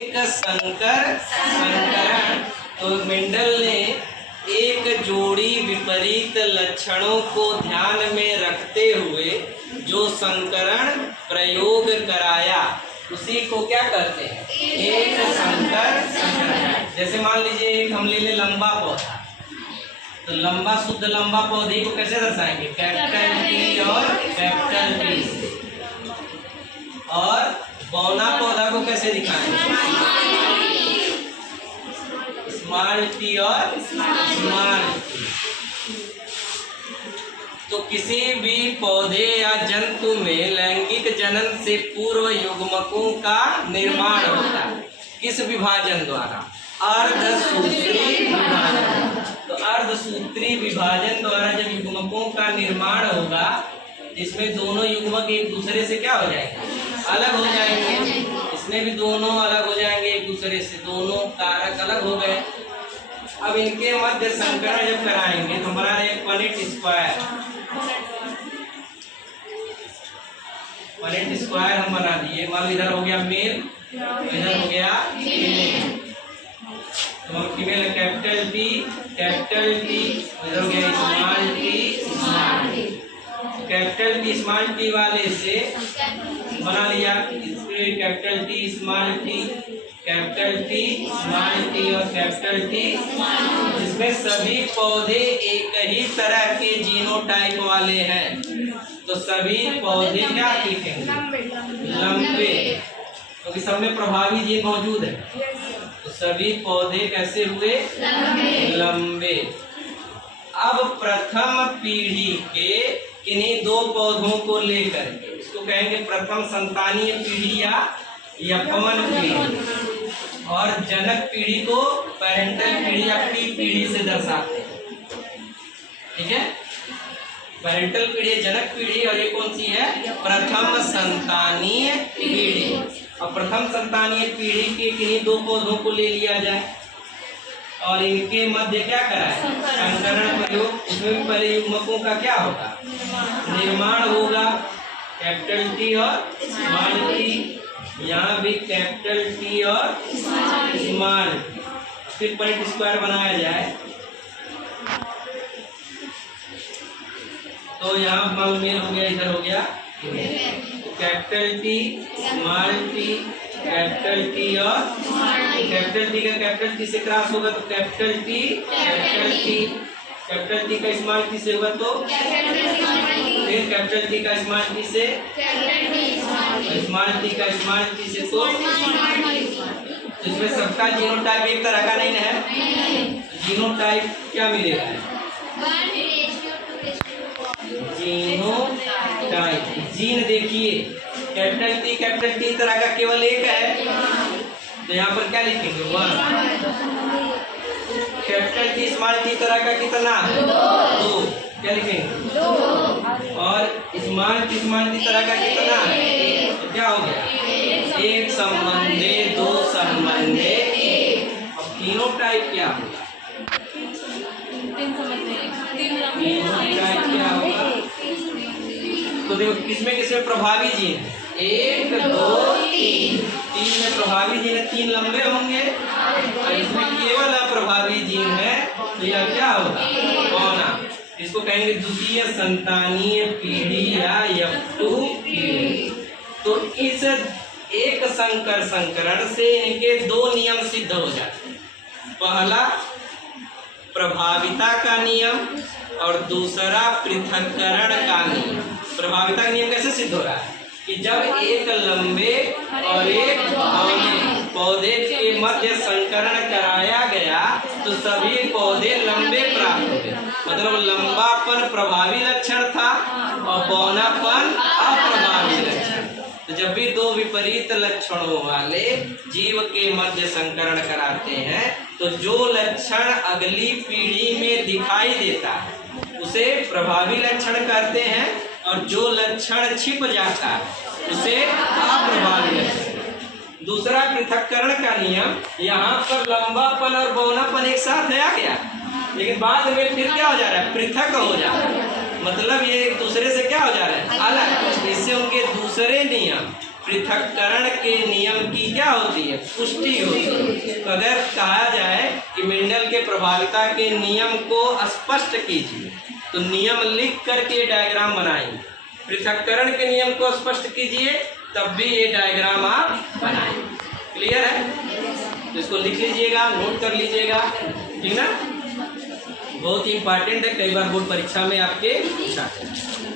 एक संकरण। तो मेंडल ने एक जोड़ी विपरीत लक्षणों को ध्यान में रखते हुए जो संकरण प्रयोग कराया उसी को क्या कहते हैं? एक संकरण। जैसे मान लीजिए एक हम ले लंबा पौधा, तो लंबा शुद्ध लंबा पौधे को कैसे दर्शाएंगे? कैपिटल टी और कैपिटल टी। और बौना पौधा को कैसे दिखाएंगे? स्मॉल टी और स्मॉल टी। तो किसी भी पौधे या जंतु में लैंगिक जनन से पूर्व युग्मकों का निर्माण होता है। किस विभाजन द्वारा? अर्धसूत्री विभाजन। तो अर्धसूत्री विभाजन द्वारा जब युग्मकों का निर्माण होगा, इसमें दोनों युग्मक एक दूसरे से क्या हो जाएंगे? अलग हो जाएंगे। इसमें भी दोनों अलग हो जाएंगे एक दूसरे से, दोनों कारक अलग हो गए। अब इनके मध्य संकरण जब कराएंगे तो हमारा एक पनेट स्क्वायर हम बना दिए। मान इधर हो गया मेल, इधर हो गया फीमेल। तो फीमेल है कैपिटल टी, इधर हो गया small T. Capital T small T वाले से बना लिया capital T small T, capital T small T और कैपिटल टी। इसमें सभी पौधे एक ही तरह के जीनोटाइप वाले हैं, तो सभी पौधे क्या दिखेंगे? लंबे, क्योंकि सब में प्रभावी जीन मौजूद है। तो सभी पौधे कैसे हुए? लंबे। अब प्रथम पीढ़ी के किन्हीं दो पौधों को लेकर के इसको कहेंगे प्रथम संतानीय पीढ़ी या पवन पीढ़ी, और जनक पीढ़ी को पेरेंटल पीढ़ी या पी पीढ़ी से दर्शाते हैं। ठीक है, पेरेंटल पीढ़ी जनक पीढ़ी, और ये कौन सी है? प्रथम संतानीय पीढ़ी। और प्रथम संतानीय पीढ़ी के किन्हीं दो पौधों को ले लिया जाए और इनके मध्य क्या कराए? संकरण प्रयोग। इसमें भी पहले युग्मकों का क्या होगा? निर्माण होगा, कैपिटल टी और स्मॉल टी। यहाँ भी कैपिटल टी और स्मॉल टी। फिर पॉइंट स्क्वायर बनाया जाए तो यहाँ मेल हो गया, इधर हो गया capital T small T, capital T और कैपिटल टी का कैपिटल टी से क्रॉस होगा तो कैपिटल टी का स्मॉल टी से होगा तो फिर कैपिटल टी का स्मॉल टी से, स्मॉल टी का स्मॉल टी से। तो इसमें सबका जीनोटाइप एक तरह का नहीं है। जीनोटाइप क्या मिलेगा? जीनोटाइप। जीन देखिए कैपिटल टी तरह का केवल एक है, तो यहाँ पर क्या लिखेंगे? 1। कैपिटल टी स्मॉल टी तरह का कितना है? 2। क्या लिखेंगे? 2। और स्मॉल टी तरह का कितना है? तो क्या हो गया? एक संबंधे दो संबंधे। अब फिनोटाइप क्या होगा? फिनोटाइप क्या होगा? तो देखो किसमें प्रभावी जीन है? 1 2 3। 3 में प्रभावी जीन है, 3 लंबे होंगे और इसमें केवल अप्रभावी जीन है, तो यह क्या होगा? बौना। इसको कहेंगे द्वितीय संतानीय पीढ़ी या F2 पीढ़ी। तो इस एक संकरण से इनके दो नियम सिद्ध हो जाते हैं। पहला प्रभाविता का नियम और दूसरा पृथक्करण का नियम। प्रभाविता का नियम कैसे सिद्ध हो रहा है? कि जब एक लंबे और एक बौने पौधे के मध्य संकरण कराया गया तो सभी पौधे लंबे प्राप्त हुए। मतलब लंबापन प्रभावी लक्षण था और बौनापन अप्रभावी लक्षण। तो जब भी दो विपरीत लक्षणों वाले जीव के मध्य संकरण कराते हैं तो जो लक्षण अगली पीढ़ी में दिखाई देता है उसे प्रभावी लक्षण कहते हैं, और जो लक्षण छिप जाता है उसे अप्रभावी लक्षण। दूसरा पृथक्करण का नियम, यहाँ पर लंबापन और बौनापन एक साथ है आ गया, लेकिन बाद में फिर क्या हो जा रहा है? पृथक हो जा रहा है। मतलब ये एक दूसरे से क्या हो जा रहा है? अलग। इससे उनके दूसरे नियम पृथक्करण के नियम की क्या होती है, पुष्टि होती है। तो अगर कहा जाए कि मेंडल के प्रभाविता के नियम को स्पष्ट कीजिए, तो नियम लिख करके डायग्राम बनाएंगे। पृथक्करण के नियम को स्पष्ट कीजिए, तब भी ये डायग्राम आप बनाएंगे। क्लियर है? तो इसको लिख लीजिएगा, नोट कर लीजिएगा, ठीक ना। बहुत ही इंपॉर्टेंट है, कई बार बोर्ड परीक्षा में आपके पूछा है।